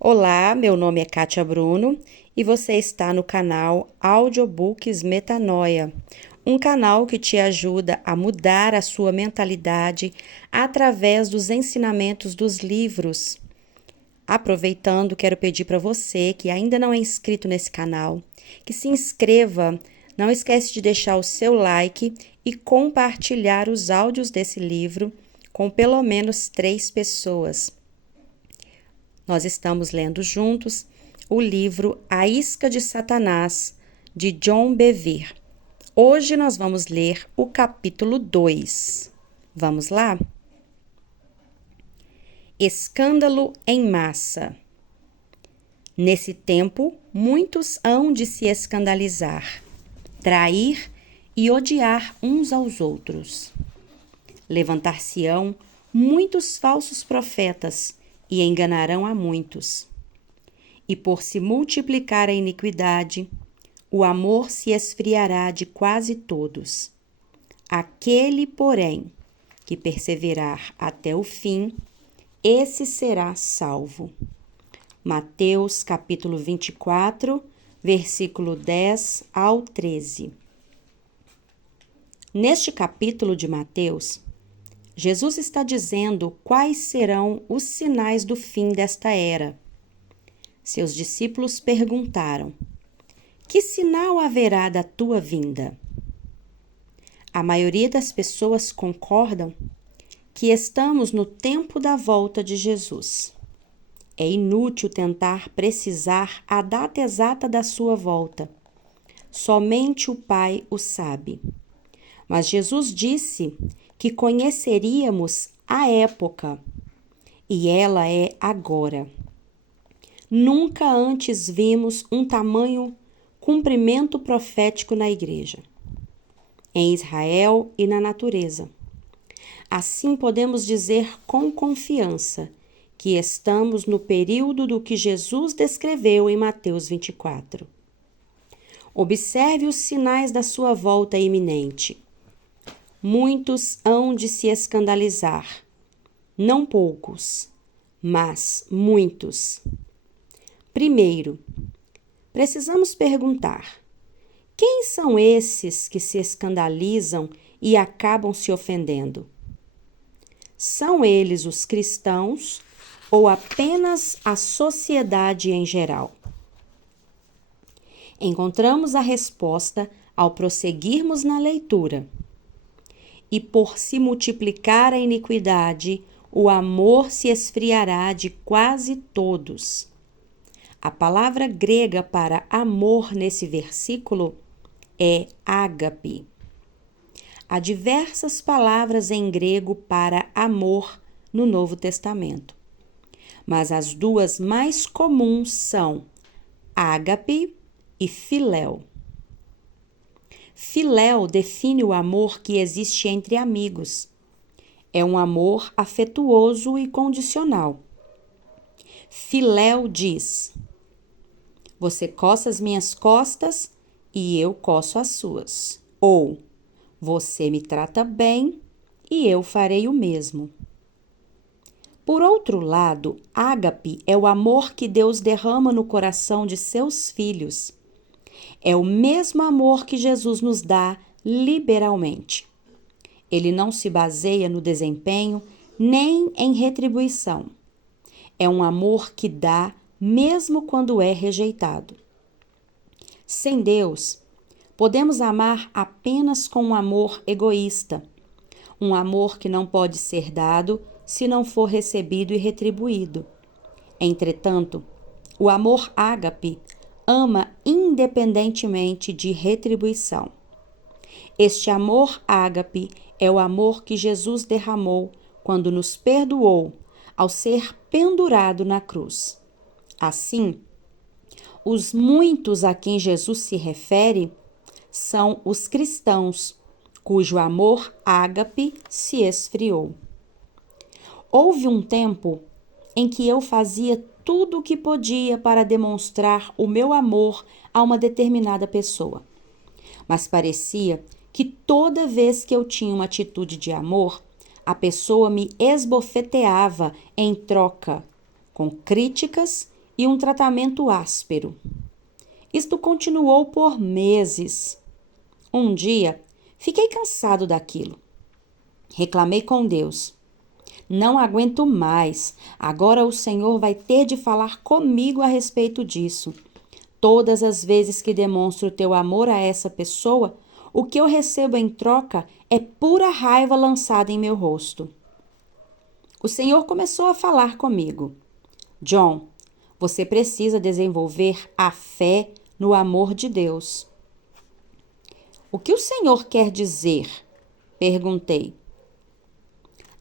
Olá, meu nome é Kátia Bruno e você está no canal Audiobooks Metanoia, um canal que te ajuda a mudar a sua mentalidade através dos ensinamentos dos livros. Aproveitando, quero pedir para você que ainda não é inscrito nesse canal, que se inscreva. Não esquece de deixar o seu like e compartilhar os áudios desse livro com pelo menos 3 pessoas. Nós estamos lendo juntos o livro A Isca de Satanás, de John Bevere. Hoje nós vamos ler o capítulo 2. Vamos lá? Escândalo em massa. Nesse tempo, muitos hão de se escandalizar, trair e odiar uns aos outros. Levantar-se-ão muitos falsos profetas e enganarão a muitos. E por se multiplicar a iniquidade, o amor se esfriará de quase todos. Aquele, porém, que perseverar até o fim, esse será salvo. Mateus capítulo 24, versículo 10 ao 13. Neste capítulo de Mateus, Jesus está dizendo quais serão os sinais do fim desta era. Seus discípulos perguntaram: que sinal haverá da tua vinda? A maioria das pessoas concordam que estamos no tempo da volta de Jesus. É inútil tentar precisar a data exata da sua volta. Somente o Pai o sabe. Mas Jesus disse que conheceríamos a época, e ela é agora. Nunca antes vimos um tamanho cumprimento profético na igreja, em Israel e na natureza. Assim podemos dizer com confiança que estamos no período do que Jesus descreveu em Mateus 24. Observe os sinais da sua volta iminente. Muitos hão de se escandalizar, não poucos, mas muitos. Primeiro, precisamos perguntar: quem são esses que se escandalizam e acabam se ofendendo? São eles os cristãos ou apenas a sociedade em geral? Encontramos a resposta ao prosseguirmos na leitura. E por se multiplicar a iniquidade, o amor se esfriará de quase todos. A palavra grega para amor nesse versículo é ágape. Há diversas palavras em grego para amor no Novo Testamento, mas as duas mais comuns são ágape e filéu. Filéu define o amor que existe entre amigos. É um amor afetuoso e condicional. Filéu diz: você coça as minhas costas e eu coço as suas. Ou, você me trata bem e eu farei o mesmo. Por outro lado, ágape é o amor que Deus derrama no coração de seus filhos. É o mesmo amor que Jesus nos dá liberalmente. Ele não se baseia no desempenho nem em retribuição. É um amor que dá mesmo quando é rejeitado. Sem Deus, podemos amar apenas com um amor egoísta, um amor que não pode ser dado se não for recebido e retribuído. Entretanto, o amor ágape ama independentemente de retribuição. Este amor ágape é o amor que Jesus derramou quando nos perdoou ao ser pendurado na cruz. Assim, os muitos a quem Jesus se refere são os cristãos, cujo amor ágape se esfriou. Houve um tempo em que eu fazia tudo o que podia para demonstrar o meu amor a uma determinada pessoa. Mas parecia que toda vez que eu tinha uma atitude de amor, a pessoa me esbofeteava em troca, com críticas e um tratamento áspero. Isto continuou por meses. Um dia, fiquei cansado daquilo. Reclamei com Deus. Não aguento mais. Agora o Senhor vai ter de falar comigo a respeito disso. Todas as vezes que demonstro teu amor a essa pessoa, o que eu recebo em troca é pura raiva lançada em meu rosto. O Senhor começou a falar comigo. John, você precisa desenvolver a fé no amor de Deus. O que o Senhor quer dizer? Perguntei.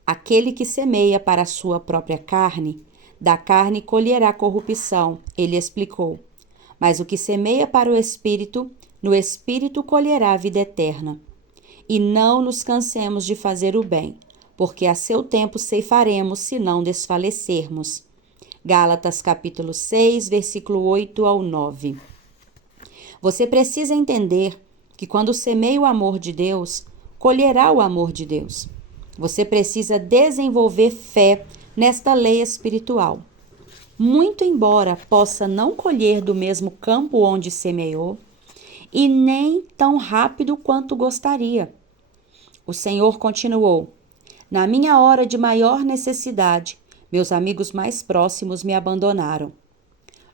Aquele que semeia para a sua própria carne, da carne colherá corrupção, ele explicou. Mas o que semeia para o Espírito, no Espírito colherá a vida eterna. E não nos cansemos de fazer o bem, porque a seu tempo ceifaremos se não desfalecermos. Gálatas capítulo 6, versículo 8 ao 9. Você precisa entender que quando semeia o amor de Deus, colherá o amor de Deus. Você precisa desenvolver fé nesta lei espiritual. Muito embora possa não colher do mesmo campo onde semeou, e nem tão rápido quanto gostaria. O Senhor continuou: na minha hora de maior necessidade, meus amigos mais próximos me abandonaram.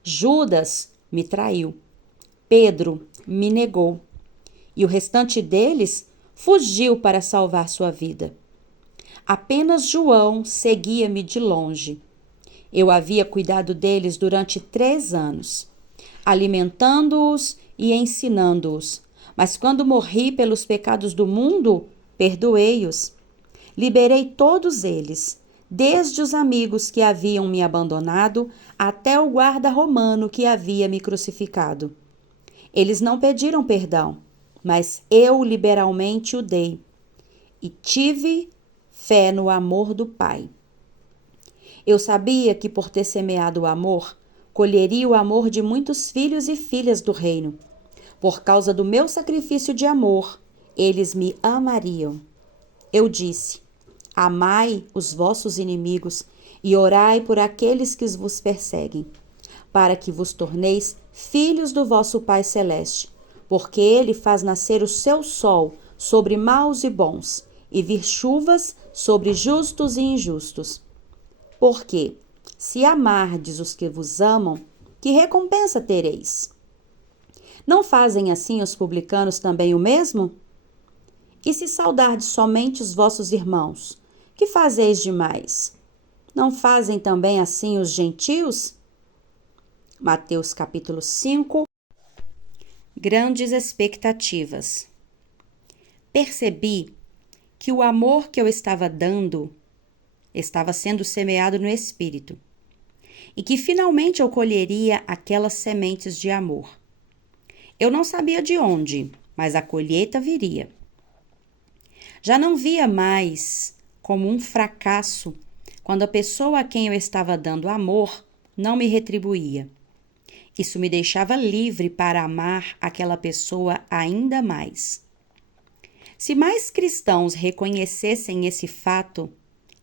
Judas me traiu. Pedro me negou. E o restante deles fugiu para salvar sua vida. Apenas João seguia-me de longe. Eu havia cuidado deles durante 3 anos, alimentando-os e ensinando-os. Mas quando morri pelos pecados do mundo, perdoei-os. Liberei todos eles, desde os amigos que haviam me abandonado até o guarda romano que havia me crucificado. Eles não pediram perdão, mas eu liberalmente o dei. E tive fé no amor do Pai. Eu sabia que por ter semeado o amor, colheria o amor de muitos filhos e filhas do reino. Por causa do meu sacrifício de amor, eles me amariam. Eu disse: amai os vossos inimigos e orai por aqueles que vos perseguem, para que vos torneis filhos do vosso Pai Celeste, porque ele faz nascer o seu sol sobre maus e bons, e vir chuvas sobre justos e injustos. Porque, se amardes os que vos amam, que recompensa tereis? Não fazem assim os publicanos também o mesmo? E se saudardes somente os vossos irmãos, que fazeis demais? Não fazem também assim os gentios? Mateus capítulo 5. Grandes expectativas. Percebi que o amor que eu estava dando estava sendo semeado no Espírito, e que finalmente eu colheria aquelas sementes de amor. Eu não sabia de onde, mas a colheita viria. Já não via mais como um fracasso quando a pessoa a quem eu estava dando amor não me retribuía. Isso me deixava livre para amar aquela pessoa ainda mais. Se mais cristãos reconhecessem esse fato,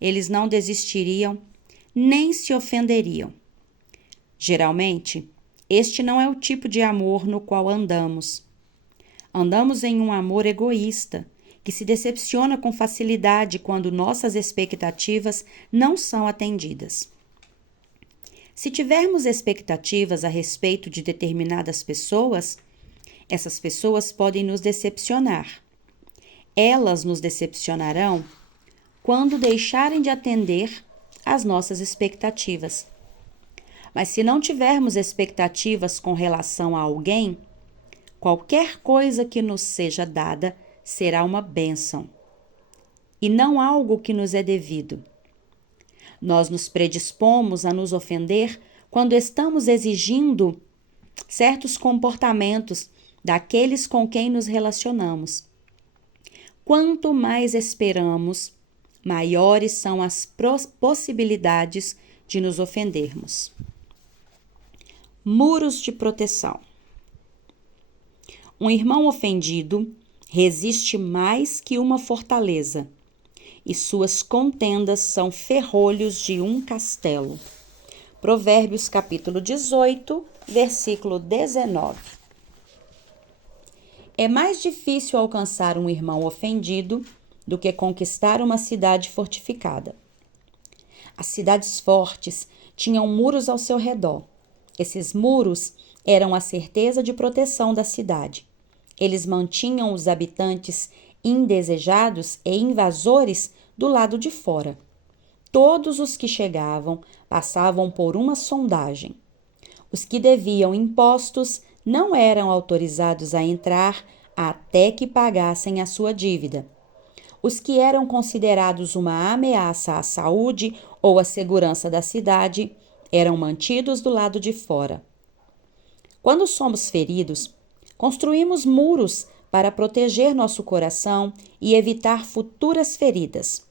eles não desistiriam nem se ofenderiam. Geralmente, este não é o tipo de amor no qual andamos. Andamos em um amor egoísta, que se decepciona com facilidade quando nossas expectativas não são atendidas. Se tivermos expectativas a respeito de determinadas pessoas, essas pessoas podem nos decepcionar. Elas nos decepcionarão quando deixarem de atender às nossas expectativas. Mas se não tivermos expectativas com relação a alguém, qualquer coisa que nos seja dada será uma bênção, e não algo que nos é devido. Nós nos predispomos a nos ofender quando estamos exigindo certos comportamentos daqueles com quem nos relacionamos. Quanto mais esperamos, maiores são as possibilidades de nos ofendermos. Muros de proteção. Um irmão ofendido resiste mais que uma fortaleza, e suas contendas são ferrolhos de um castelo. Provérbios capítulo 18, versículo 19. É mais difícil alcançar um irmão ofendido do que conquistar uma cidade fortificada. As cidades fortes tinham muros ao seu redor. Esses muros eram a certeza de proteção da cidade. Eles mantinham os habitantes indesejados e invasores do lado de fora. Todos os que chegavam passavam por uma sondagem. Os que deviam impostos não eram autorizados a entrar até que pagassem a sua dívida. Os que eram considerados uma ameaça à saúde ou à segurança da cidade eram mantidos do lado de fora. Quando somos feridos, construímos muros para proteger nosso coração e evitar futuras feridas.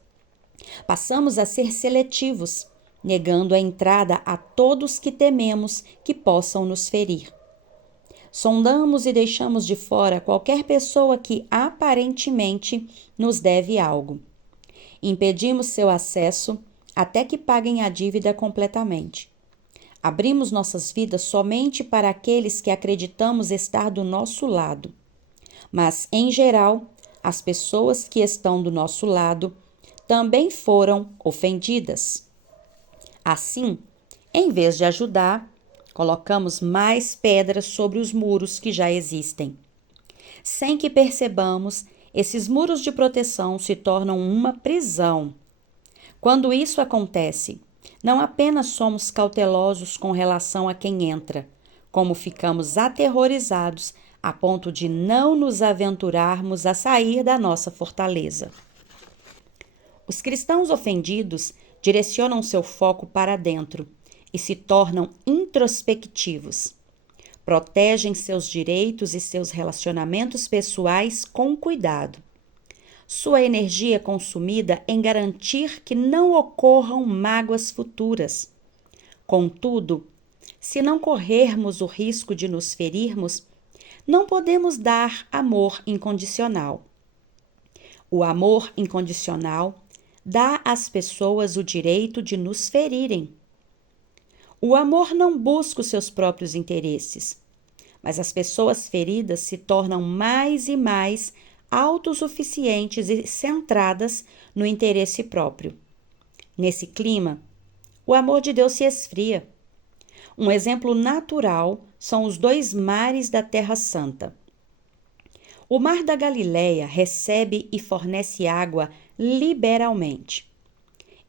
Passamos a ser seletivos, negando a entrada a todos que tememos que possam nos ferir. Sondamos e deixamos de fora qualquer pessoa que aparentemente nos deve algo. Impedimos seu acesso até que paguem a dívida completamente. Abrimos nossas vidas somente para aqueles que acreditamos estar do nosso lado. Mas, em geral, as pessoas que estão do nosso lado também foram ofendidas. Assim, em vez de ajudar, colocamos mais pedras sobre os muros que já existem. Sem que percebamos, esses muros de proteção se tornam uma prisão. Quando isso acontece, não apenas somos cautelosos com relação a quem entra, como ficamos aterrorizados a ponto de não nos aventurarmos a sair da nossa fortaleza. Os cristãos ofendidos direcionam seu foco para dentro e se tornam introspectivos. Protegem seus direitos e seus relacionamentos pessoais com cuidado. Sua energia é consumida em garantir que não ocorram mágoas futuras. Contudo, se não corrermos o risco de nos ferirmos, não podemos dar amor incondicional. O amor incondicional dá às pessoas o direito de nos ferirem. O amor não busca os seus próprios interesses, mas as pessoas feridas se tornam mais e mais autossuficientes e centradas no interesse próprio. Nesse clima, o amor de Deus se esfria. Um exemplo natural são os 2 mares da Terra Santa. O Mar da Galileia recebe e fornece água liberalmente.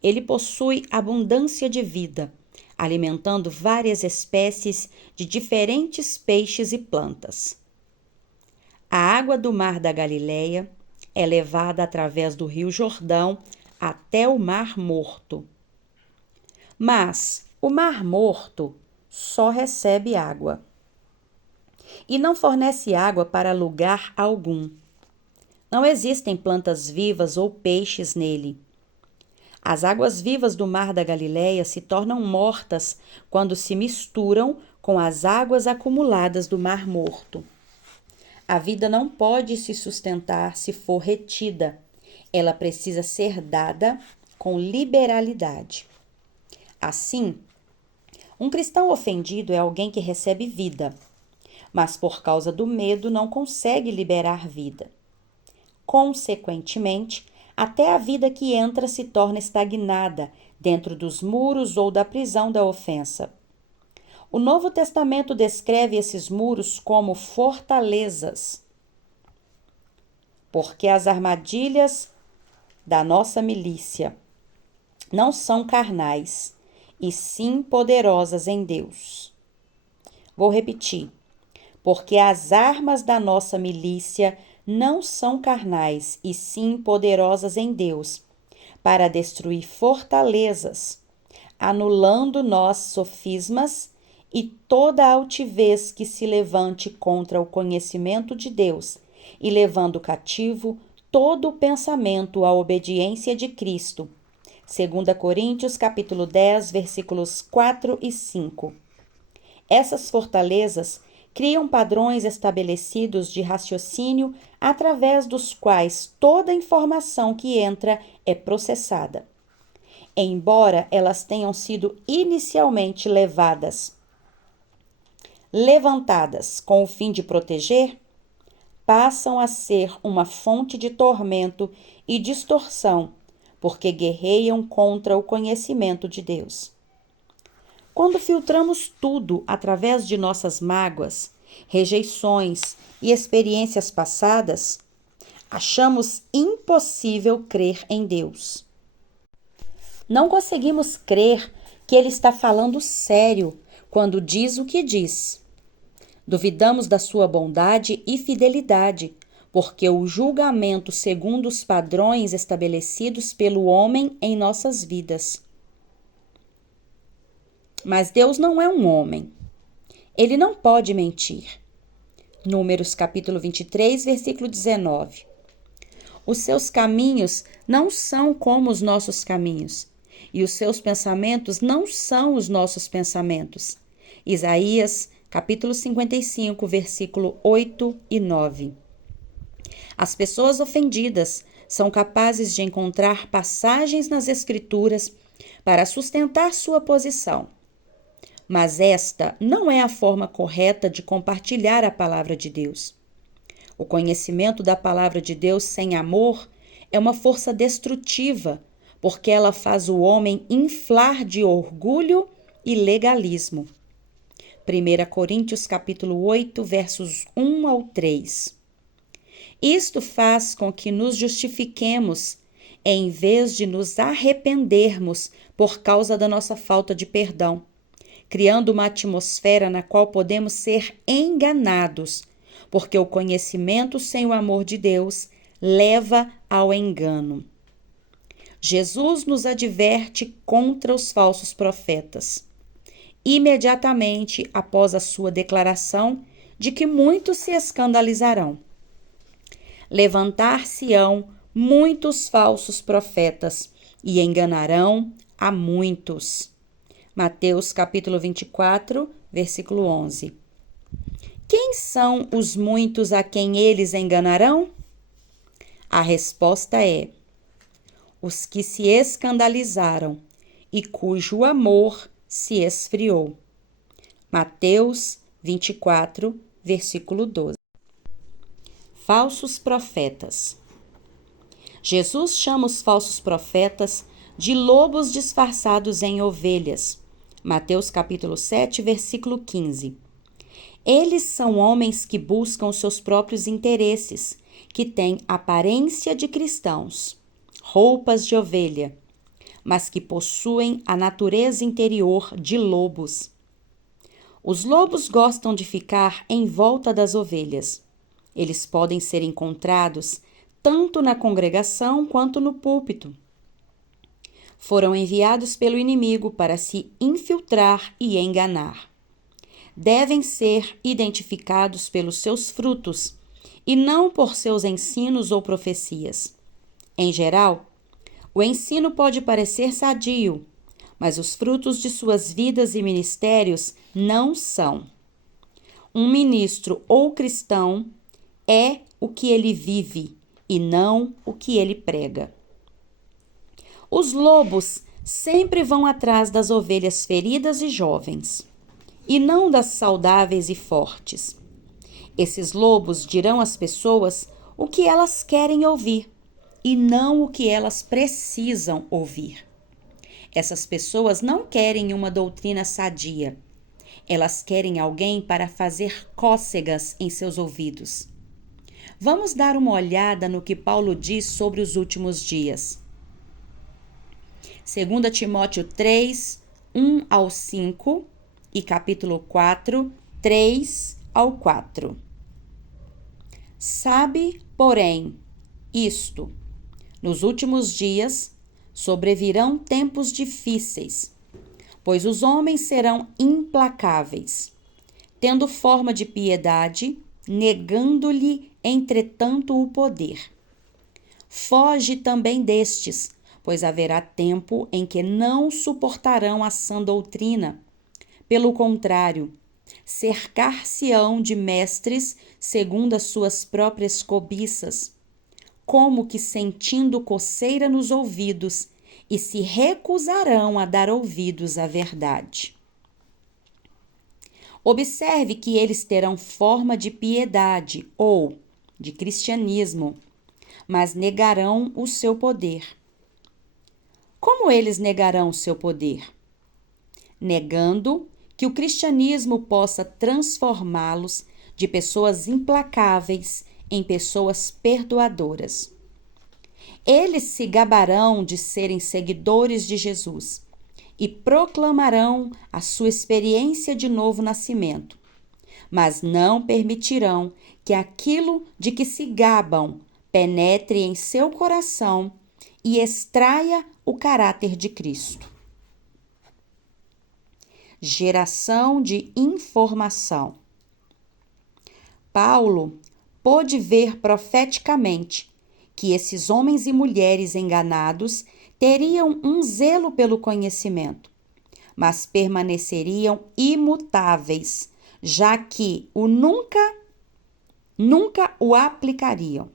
Ele possui abundância de vida, alimentando várias espécies de diferentes peixes e plantas. A água do Mar da Galileia é levada através do Rio Jordão até o Mar Morto. Mas o Mar Morto só recebe água e não fornece água para lugar algum. Não existem plantas vivas ou peixes nele. As águas vivas do Mar da Galileia se tornam mortas quando se misturam com as águas acumuladas do Mar Morto. A vida não pode se sustentar se for retida. Ela precisa ser dada com liberalidade. Assim, um cristão ofendido é alguém que recebe vida, mas por causa do medo não consegue liberar vida. Consequentemente, até a vida que entra se torna estagnada dentro dos muros ou da prisão da ofensa. O Novo Testamento descreve esses muros como fortalezas, porque as armadilhas da nossa milícia não são carnais, e sim poderosas em Deus. Vou repetir. Porque as armas da nossa milícia não são carnais, e sim poderosas em Deus, para destruir fortalezas, anulando nossos sofismas e toda altivez que se levante contra o conhecimento de Deus, e levando cativo todo o pensamento à obediência de Cristo. 2 Coríntios capítulo 10, versículos 4 e 5. Essas fortalezas criam padrões estabelecidos de raciocínio através dos quais toda informação que entra é processada. embora elas tenham sido inicialmente levantadas com o fim de proteger, passam a ser uma fonte de tormento e distorção, porque guerreiam contra o conhecimento de Deus. Quando filtramos tudo através de nossas mágoas, rejeições e experiências passadas, achamos impossível crer em Deus. Não conseguimos crer que Ele está falando sério quando diz o que diz. Duvidamos da sua bondade e fidelidade, porque o julgamento segundo os padrões estabelecidos pelo homem em nossas vidas. Mas Deus não é um homem. Ele não pode mentir. Números capítulo 23, versículo 19. Os seus caminhos não são como os nossos caminhos, e os seus pensamentos não são os nossos pensamentos. Isaías capítulo 55, versículo 8 e 9. As pessoas ofendidas são capazes de encontrar passagens nas Escrituras para sustentar sua posição. Mas esta não é a forma correta de compartilhar a palavra de Deus. O conhecimento da palavra de Deus sem amor é uma força destrutiva, porque ela faz o homem inflar de orgulho e legalismo. 1 Coríntios capítulo 8, versos 1 ao 3. Isto faz com que nos justifiquemos, em vez de nos arrependermos por causa da nossa falta de perdão, criando uma atmosfera na qual podemos ser enganados, porque o conhecimento sem o amor de Deus leva ao engano. Jesus nos adverte contra os falsos profetas, imediatamente após a sua declaração de que muitos se escandalizarão. Levantar-se-ão muitos falsos profetas e enganarão a muitos. Mateus capítulo 24, versículo 11. Quem são os muitos a quem eles enganarão? A resposta é: os que se escandalizaram e cujo amor se esfriou. Mateus 24, versículo 12. Falsos profetas. Jesus chama os falsos profetas de lobos disfarçados em ovelhas. Mateus capítulo 7, versículo 15. Eles são homens que buscam os seus próprios interesses, que têm aparência de cristãos, roupas de ovelha, mas que possuem a natureza interior de lobos. Os lobos gostam de ficar em volta das ovelhas. Eles podem ser encontrados tanto na congregação quanto no púlpito. Foram enviados pelo inimigo para se infiltrar e enganar. Devem ser identificados pelos seus frutos e não por seus ensinos ou profecias. Em geral, o ensino pode parecer sadio, mas os frutos de suas vidas e ministérios não são. Um ministro ou cristão é o que ele vive e não o que ele prega. Os lobos sempre vão atrás das ovelhas feridas e jovens, e não das saudáveis e fortes. Esses lobos dirão às pessoas o que elas querem ouvir e não o que elas precisam ouvir. Essas pessoas não querem uma doutrina sadia. Elas querem alguém para fazer cócegas em seus ouvidos. Vamos dar uma olhada no que Paulo diz sobre os últimos dias. 2 Timóteo 3, 1 ao 5 e capítulo 4, 3 ao 4. Sabe, porém, isto: nos últimos dias sobrevirão tempos difíceis, pois os homens serão implacáveis, tendo forma de piedade, negando-lhe, entretanto, o poder. Foge também destes, pois haverá tempo em que não suportarão a sã doutrina. Pelo contrário, cercar-se-ão de mestres segundo as suas próprias cobiças, como que sentindo coceira nos ouvidos, e se recusarão a dar ouvidos à verdade. Observe que eles terão forma de piedade ou de cristianismo, mas negarão o seu poder. Como eles negarão o seu poder? Negando que o cristianismo possa transformá-los de pessoas implacáveis em pessoas perdoadoras. Eles se gabarão de serem seguidores de Jesus e proclamarão a sua experiência de novo nascimento, mas não permitirão que aquilo de que se gabam penetre em seu coração e extraia o caráter de Cristo. Geração de informação. Paulo pôde ver profeticamente que esses homens e mulheres enganados teriam um zelo pelo conhecimento, mas permaneceriam imutáveis, já que nunca o aplicariam.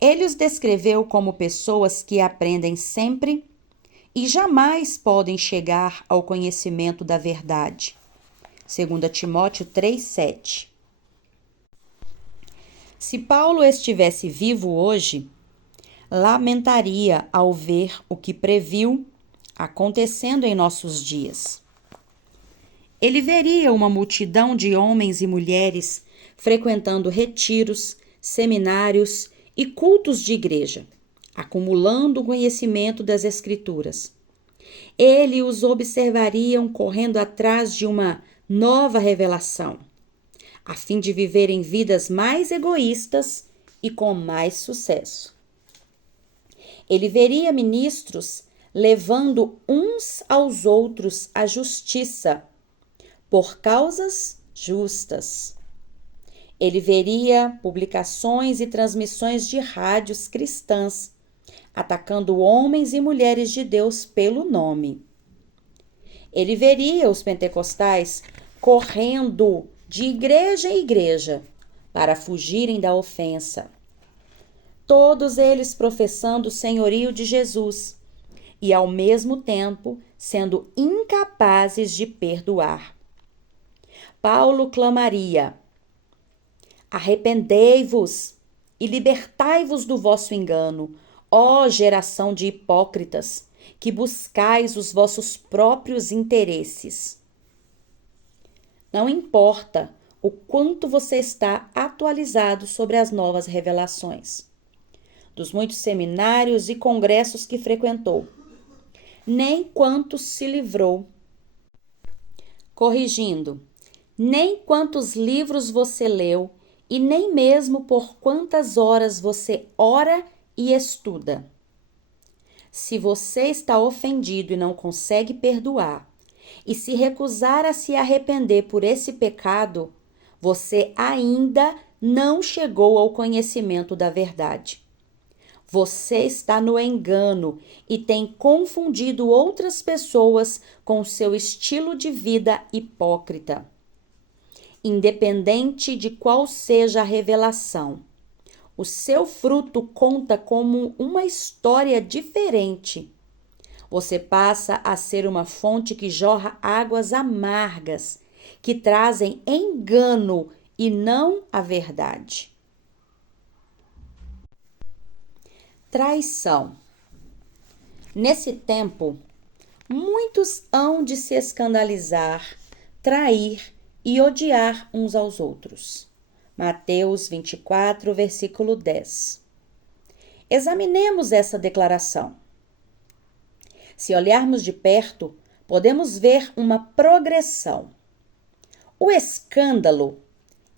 Ele os descreveu como pessoas que aprendem sempre e jamais podem chegar ao conhecimento da verdade. 2 Timóteo 3,7. Se Paulo estivesse vivo hoje, lamentaria ao ver o que previu acontecendo em nossos dias. Ele veria uma multidão de homens e mulheres frequentando retiros, seminários e cultos de igreja, acumulando o conhecimento das Escrituras. Ele os observaria correndo atrás de uma nova revelação, a fim de viverem vidas mais egoístas e com mais sucesso. Ele veria ministros levando uns aos outros a justiça por causas justas. Ele veria publicações e transmissões de rádios cristãs, atacando homens e mulheres de Deus pelo nome. Ele veria os pentecostais correndo de igreja em igreja para fugirem da ofensa. Todos eles professando o senhorio de Jesus e, ao mesmo tempo, sendo incapazes de perdoar. Paulo clamaria: arrependei-vos e libertai-vos do vosso engano, ó geração de hipócritas, que buscais os vossos próprios interesses. Não importa o quanto você está atualizado sobre as novas revelações, dos muitos seminários e congressos que frequentou, nem quantos se livrou. Corrigindo, nem quantos livros você leu e nem mesmo por quantas horas você ora e estuda. Se você está ofendido e não consegue perdoar, e se recusar a se arrepender por esse pecado, você ainda não chegou ao conhecimento da verdade. Você está no engano e tem confundido outras pessoas com seu estilo de vida hipócrita. Independente de qual seja a revelação, o seu fruto conta como uma história diferente. Você passa a ser uma fonte que jorra águas amargas, que trazem engano e não a verdade. Traição. Nesse tempo, muitos hão de se escandalizar, trair e odiar uns aos outros. Mateus 24, versículo 10. Examinemos essa declaração. Se olharmos de perto, podemos ver uma progressão. O escândalo,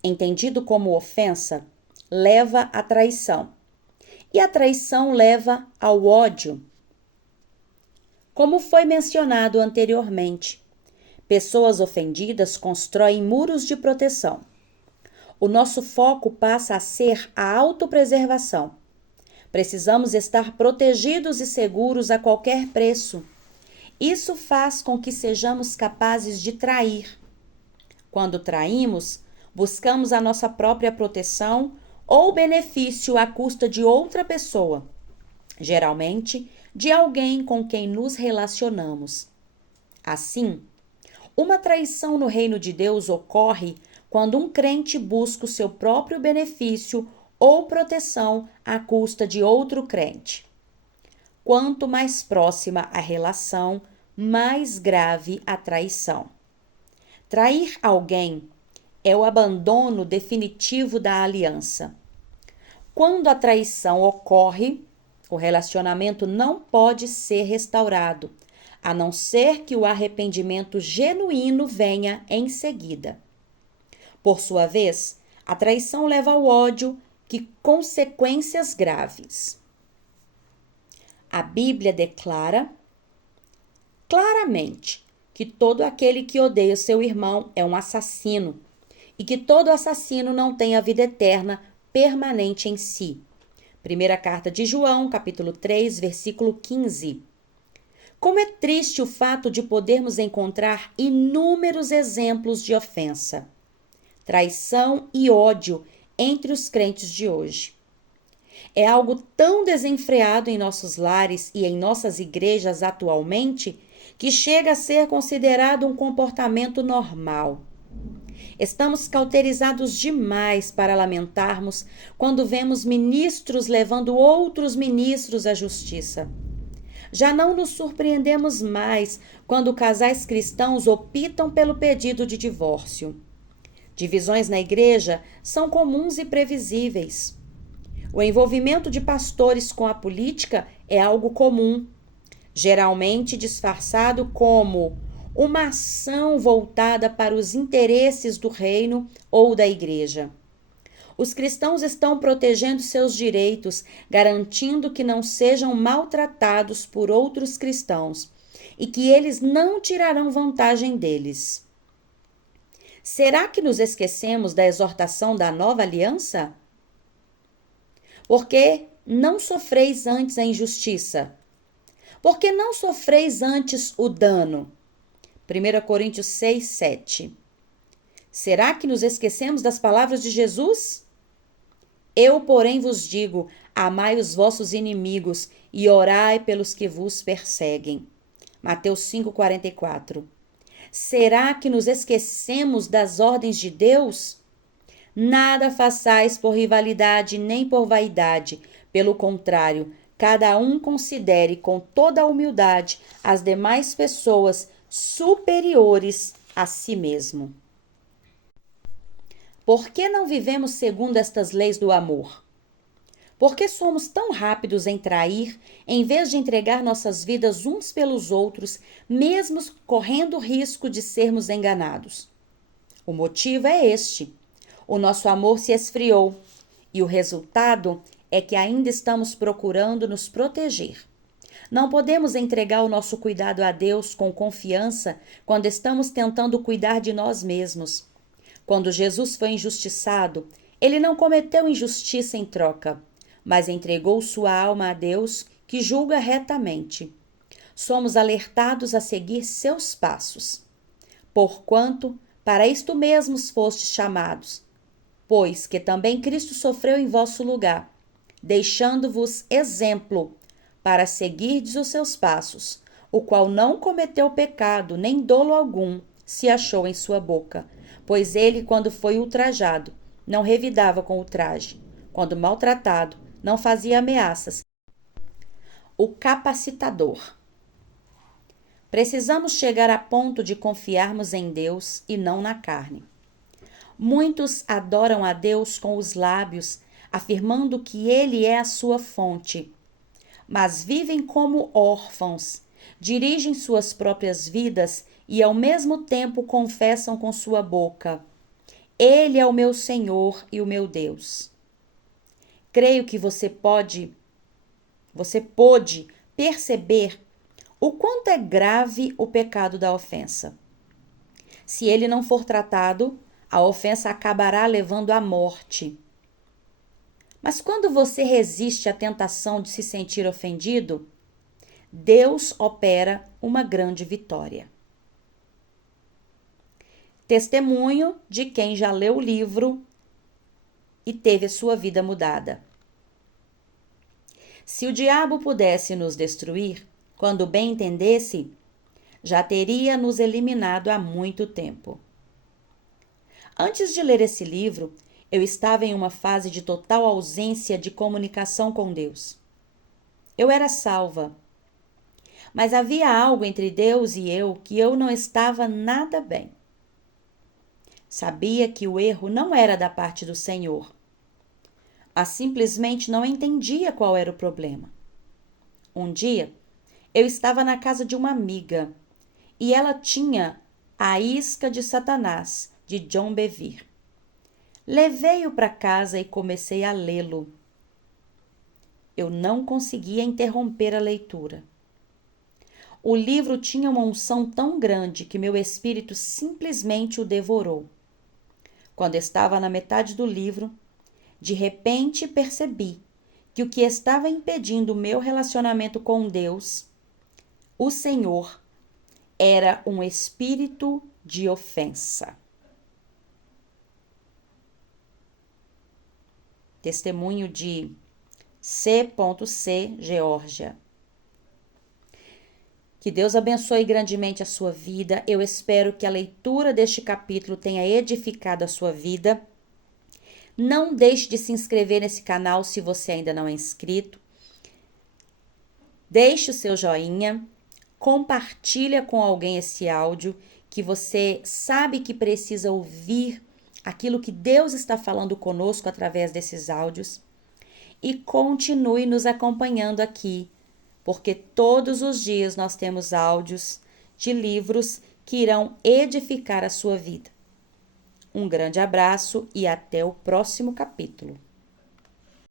entendido como ofensa, leva à traição. E a traição leva ao ódio. Como foi mencionado anteriormente, pessoas ofendidas constroem muros de proteção. O nosso foco passa a ser a autopreservação. Precisamos estar protegidos e seguros a qualquer preço. Isso faz com que sejamos capazes de trair. Quando traímos, buscamos a nossa própria proteção ou benefício à custa de outra pessoa, geralmente de alguém com quem nos relacionamos. Assim, uma traição no reino de Deus ocorre quando um crente busca o seu próprio benefício ou proteção à custa de outro crente. Quanto mais próxima a relação, mais grave a traição. Trair alguém é o abandono definitivo da aliança. Quando a traição ocorre, o relacionamento não pode ser restaurado, a não ser que o arrependimento genuíno venha em seguida. Por sua vez, a traição leva ao ódio, que consequências graves. A Bíblia declara claramente que todo aquele que odeia seu irmão é um assassino e que todo assassino não tem a vida eterna permanente em si. Primeira carta de João, capítulo 3, versículo 15. Como é triste o fato de podermos encontrar inúmeros exemplos de ofensa, traição e ódio entre os crentes de hoje. É algo tão desenfreado em nossos lares e em nossas igrejas atualmente que chega a ser considerado um comportamento normal. Estamos cauterizados demais para lamentarmos quando vemos ministros levando outros ministros à justiça. Já não nos surpreendemos mais quando casais cristãos optam pelo pedido de divórcio. Divisões na igreja são comuns e previsíveis. O envolvimento de pastores com a política é algo comum, geralmente disfarçado como uma ação voltada para os interesses do reino ou da igreja. Os cristãos estão protegendo seus direitos, garantindo que não sejam maltratados por outros cristãos e que eles não tirarão vantagem deles. Será que nos esquecemos da exortação da nova aliança? Porque não sofreis antes a injustiça? Porque não sofreis antes o dano? 1 Coríntios 6, 7. Será que nos esquecemos das palavras de Jesus? Eu, porém, vos digo, amai os vossos inimigos e orai pelos que vos perseguem. Mateus 5, 44. Será que nos esquecemos das ordens de Deus? Nada façais por rivalidade nem por vaidade. Pelo contrário, cada um considere com toda a humildade as demais pessoas superiores a si mesmo. Por que não vivemos segundo estas leis do amor? Por que somos tão rápidos em trair, em vez de entregar nossas vidas uns pelos outros, mesmo correndo o risco de sermos enganados? O motivo é este: o nosso amor se esfriou e o resultado é que ainda estamos procurando nos proteger. Não podemos entregar o nosso cuidado a Deus com confiança quando estamos tentando cuidar de nós mesmos. Quando Jesus foi injustiçado, ele não cometeu injustiça em troca, mas entregou sua alma a Deus, que julga retamente. Somos alertados a seguir seus passos. Porquanto, para isto mesmos fostes chamados, pois que também Cristo sofreu em vosso lugar, deixando-vos exemplo, para seguirdes os seus passos, o qual não cometeu pecado, nem dolo algum se achou em sua boca, pois ele, quando foi ultrajado, não revidava com ultraje, quando maltratado, não fazia ameaças. O capacitador. Precisamos chegar a ponto de confiarmos em Deus e não na carne. Muitos adoram a Deus com os lábios, afirmando que Ele é a sua fonte, mas vivem como órfãos, dirigem suas próprias vidas e ao mesmo tempo confessam com sua boca: Ele é o meu Senhor e o meu Deus. Creio que você pôde perceber o quanto é grave o pecado da ofensa. Se ele não for tratado, a ofensa acabará levando à morte. Mas quando você resiste à tentação de se sentir ofendido, Deus opera uma grande vitória. Testemunho de quem já leu o livro e teve a sua vida mudada. Se o diabo pudesse nos destruir, quando bem entendesse, já teria nos eliminado há muito tempo. Antes de ler esse livro, eu estava em uma fase de total ausência de comunicação com Deus. Eu era salva, mas havia algo entre Deus e eu que eu não estava nada bem. Sabia que o erro não era da parte do Senhor, mas simplesmente não entendia qual era o problema. Um dia, eu estava na casa de uma amiga e ela tinha A Isca de Satanás, de John Bevere. Levei-o para casa e comecei a lê-lo. Eu não conseguia interromper a leitura. O livro tinha uma unção tão grande que meu espírito simplesmente o devorou. Quando estava na metade do livro, de repente percebi que o que estava impedindo o meu relacionamento com Deus, o Senhor, era um espírito de ofensa. Testemunho de C.C. Geórgia. Que Deus abençoe grandemente a sua vida. Eu espero que a leitura deste capítulo tenha edificado a sua vida. Não deixe de se inscrever nesse canal se você ainda não é inscrito. Deixe o seu joinha. Compartilha com alguém esse áudio que você sabe que precisa ouvir aquilo que Deus está falando conosco através desses áudios. E continue nos acompanhando aqui, porque todos os dias nós temos áudios de livros que irão edificar a sua vida. Um grande abraço e até o próximo capítulo.